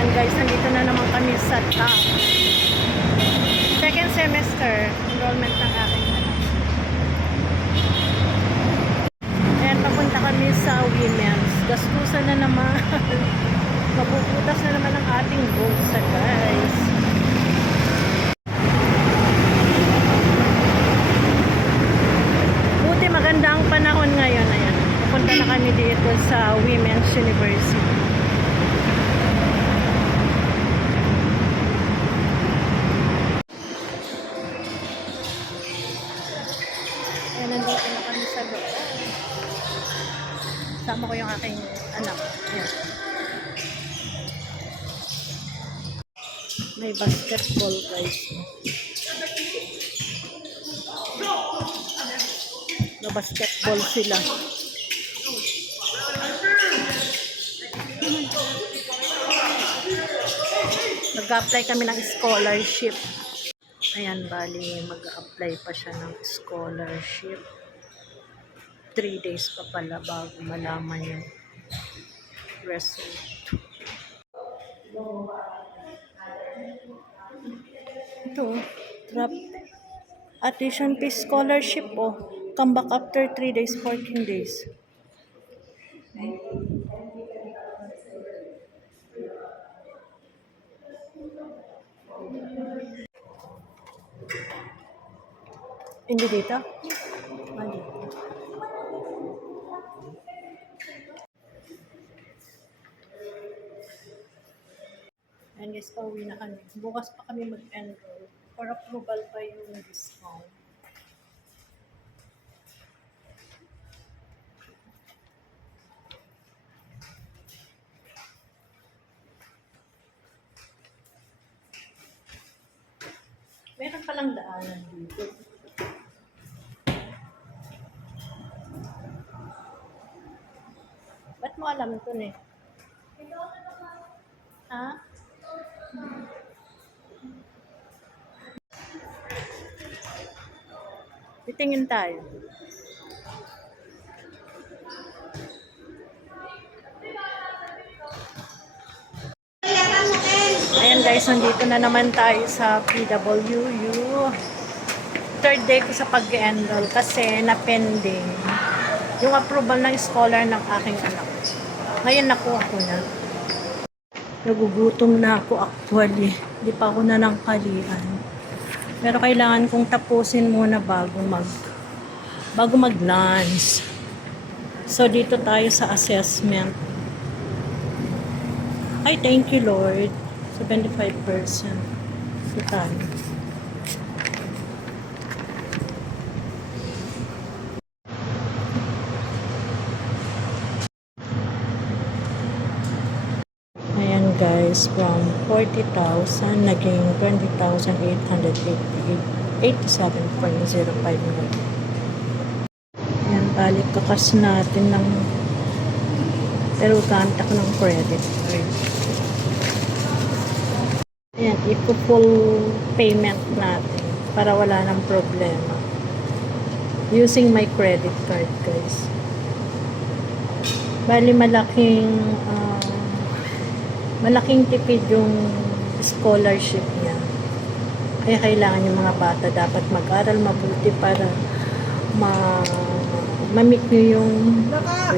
naman guys, nandito na naman kami sa top. Second semester, enrollment ng aking anak. Ayan, papunta kami sa women's. Gastusan na naman. Mapuputas na naman ang ating bulsa guys. Buti maganda ang panahon ngayon. Ayan, papunta na kami dito sa Women's University. Nandito na kami sa loob. Sama ko yung aking anak. Ayan. May basketball guys. Na basketball sila. Mag-apply kami ng scholarship. Ayan, bali mag-apply pa siya ng scholarship. 3 days pa pala bago malaman yung result. Ito, drop admission fee scholarship oh. Come back after 3 days, 14 days. Okay. Hindi dito? Mali. And guys, pauwi na kami. Bukas pa kami mag-enroll. For approval pa yung discount. Meron palang daanan dito. Ba't mo alam ito eh? Ha? Titingin tayo. Ayan guys, nandito na naman tayo sa PWU. Third day ko sa pag-enroll kasi na-pending yung approval ng scholar ng aking anak. Ngayon nakuha ko na. Nagugutom na ako actually. Hindi pa ako nanangkalian. Pero kailangan kong tapusin muna bago mag-lunch. So dito tayo sa assessment. Ay, thank you Lord. 75%. Dito tayo. Ayan guys, from 40,000 naging 20,887.05 million. Ayan, balik kakas natin ng pero ganta ko ng credit card. Ayan, ipo-full payment natin para wala nang problema. Using my credit card guys. Bali malaking tipid yung scholarship niya. Kaya kailangan yung mga bata dapat mag-aral mabuti para ma-meet nyo yung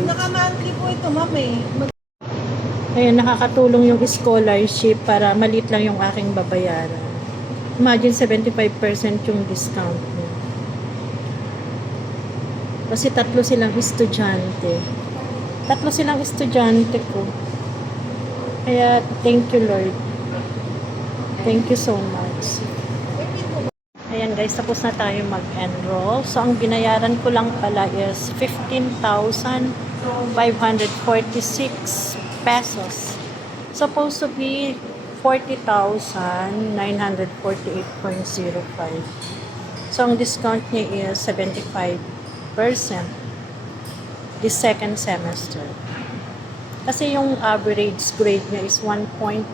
naka-monthly po ito, ma'am eh. kaya nakakatulong yung scholarship para maliit lang yung aking babayaran. Imagine 75% yung discount niya. Kasi tatlo silang estudyante ko. Kaya, thank you, Lord. Thank you so much. Ayan guys, tapos na tayo mag-enroll. So, ang binayaran ko lang pala is 15,546 pesos. Supposed to be 40,948.05. So, ang discount niya is 75% this second semester. Kasi yung average grade niya is 1.29.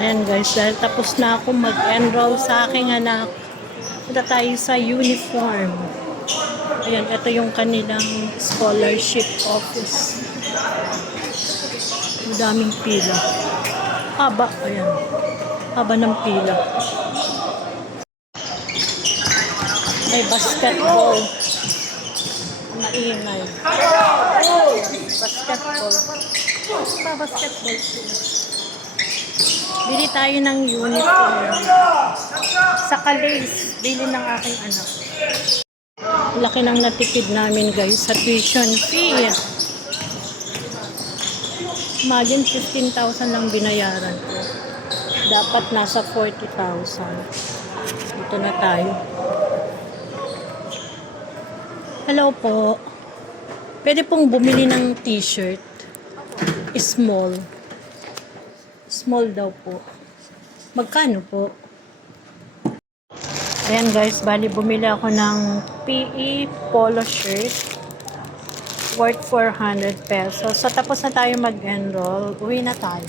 Ayan guys, dahil tapos na ako mag-enroll sa aking anak. Punta tayo sa uniform. Ayan, ito yung kanilang scholarship office. Ang daming pila. Haba, ayan. Haba ng pila. May basketball. Maingay. Basketball. Basketball sila. Bili tayo ng uniform. Sa Calais, bili ng aking anak. Laki ng natipid namin guys sa tuition fee. Imagine 15,000 lang binayaran ko. Dapat nasa 40,000. Dito na tayo. Hello po. Pwede pong bumili ng t-shirt. Small. Small daw po. Magkano po? Ayan guys, bali bumili ako ng PE polo shirt worth 400 pesos. So tapos na tayo mag-enroll. Uwi na tayo.